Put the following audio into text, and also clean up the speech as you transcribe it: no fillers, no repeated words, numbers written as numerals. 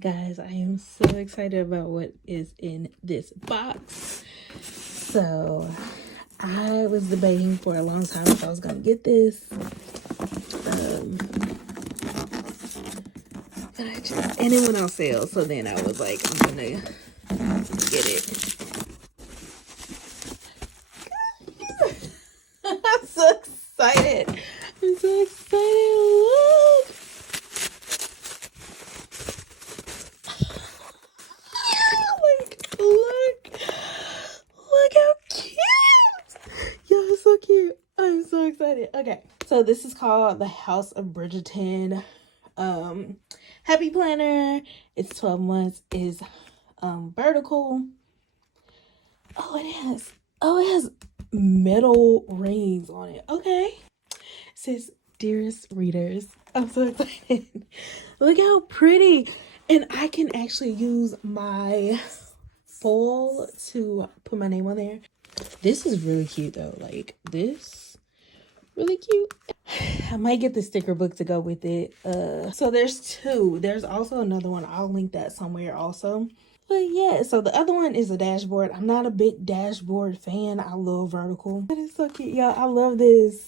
Guys, I am so excited about what is in this box. So, I was debating for a long time if I was gonna get this. But and it went on sale, so then I was like, I'm gonna get it. I'm so excited. I'm so excited. Look. Look how cute. Yo, it's so cute. I'm so excited. Okay, so this is called the House of Bridgerton Happy Planner. It's 12 months. Is vertical. Oh, it has metal rings on it. Okay. It says, dearest readers. I'm so excited. Look how pretty. And I can actually use my foil to put my name on there. This is really cute though. Like this, really cute. I might get the sticker book to go with it. So there's two. There's also another one. I'll link that somewhere also. But yeah, so the other one is a dashboard. I'm not a big dashboard fan. I love vertical. That is so cute, y'all. I love this.